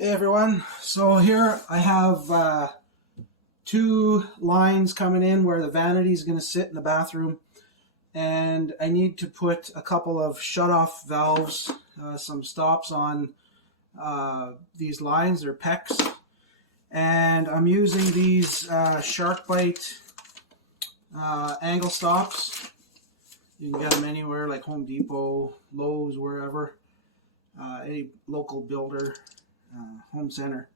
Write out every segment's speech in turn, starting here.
Hey everyone, so here I have two lines coming in where the vanity is going to sit in the bathroom, and I need to put a couple of shut-off valves, some stops on these lines. They're PEX, and I'm using these SharkBite angle stops. You can get them anywhere like Home Depot, Lowe's, wherever, any local builder. Home center.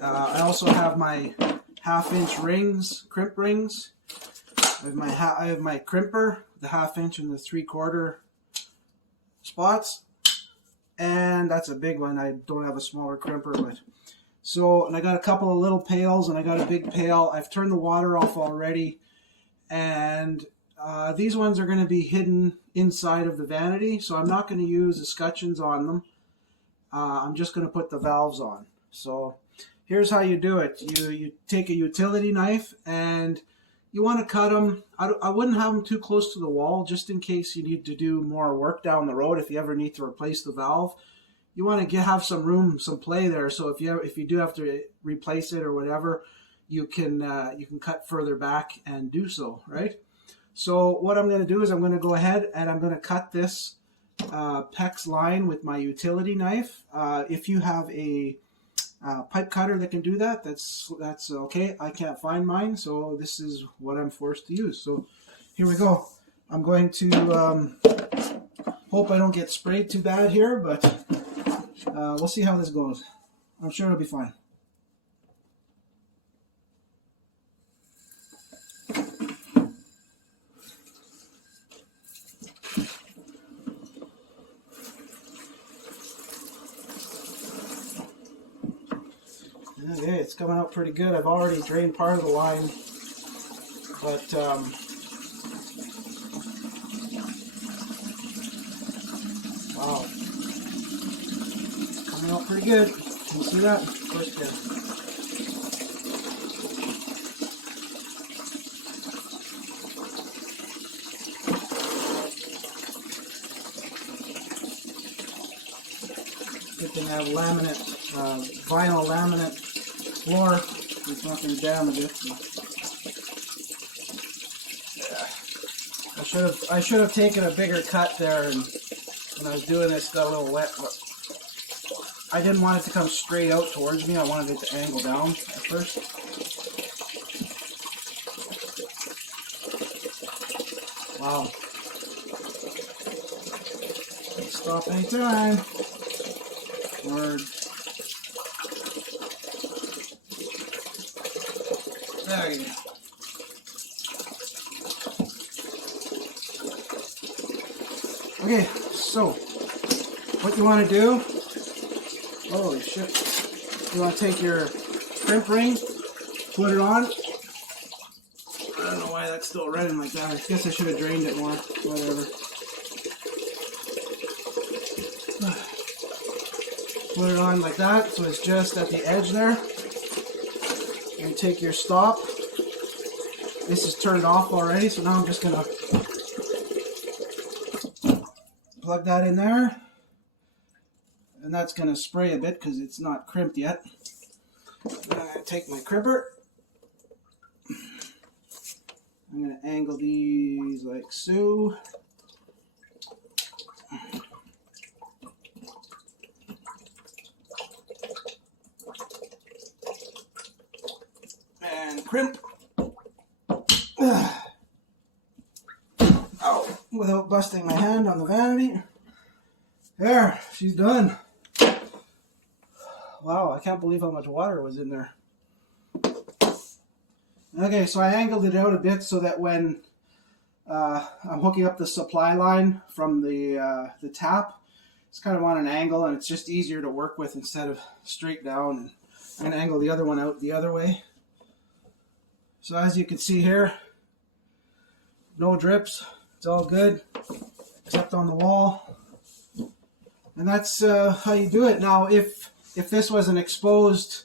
I also have my half-inch rings, crimp rings. I have my crimper, the half-inch and the three-quarter spots, and that's a big one. I don't have a smaller crimper, but so. And I got a couple of little pails, and I got a big pail. I've turned the water off already, and these ones are going to be hidden inside of the vanity, so I'm not going to use escutcheons on them. I'm just going to put the valves on. So here's how you do it. You take a utility knife and you want to cut them. I wouldn't have them too close to the wall, just in case you need to do more work down the road. If you ever need to replace the valve, you want to have some room, some play there. So if you do have to replace it or whatever, you can cut further back and do so, right? So what I'm going to do is I'm going to go ahead and I'm going to cut this PEX line with my utility knife. If you have a pipe cutter that can do that, that's okay. I can't find mine, so this is what I'm forced to use. So here we go. I'm going to hope I don't get sprayed too bad here, but we'll see how this goes. I'm sure it'll be fine. Okay, it's coming out pretty good. I've already drained part of the line, but wow, coming out pretty good. Can you see that? Of course you can. Good thing I have laminate, vinyl laminate floor. It's not going to damage it. Yeah. I should have taken a bigger cut there, and when I was doing this, got a little wet. But I didn't want it to come straight out towards me. I wanted it to angle down at first. Wow. Stop anytime. Word. There you go. Okay, so what you want to do, holy shit, you want to take your crimp ring, put it on. I don't know why that's still running like that. I guess I should have drained it more, whatever. Put it on like that, so it's just at the edge there. And take your stop. This is turned off already, so now I'm just gonna plug that in there, and that's gonna spray a bit because it's not crimped yet. Then I'm gonna take my crimper. I'm gonna angle these like so. And crimp. Oh, without busting my hand on the vanity. There, she's done. Wow, I can't believe how much water was in there. Okay, so I angled it out a bit so that when I'm hooking up the supply line from the tap, it's kind of on an angle, and it's just easier to work with instead of straight down. I'm going to angle the other one out the other way. So as you can see here, no drips. It's all good, except on the wall. And that's how you do it. Now, if this was an exposed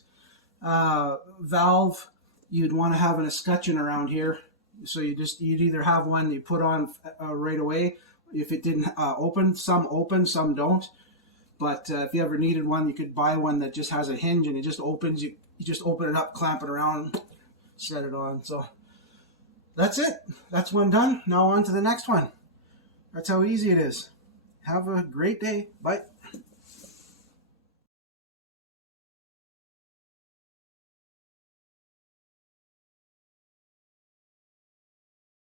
valve, you'd want to have an escutcheon around here. So you'd either have one that you put on right away. If it didn't open, some don't. But if you ever needed one, you could buy one that just has a hinge and it just opens. You just open it up, clamp it around, set it on. So that's it. That's one done. Now on to the next one. That's how easy it is. Have a great day. Bye.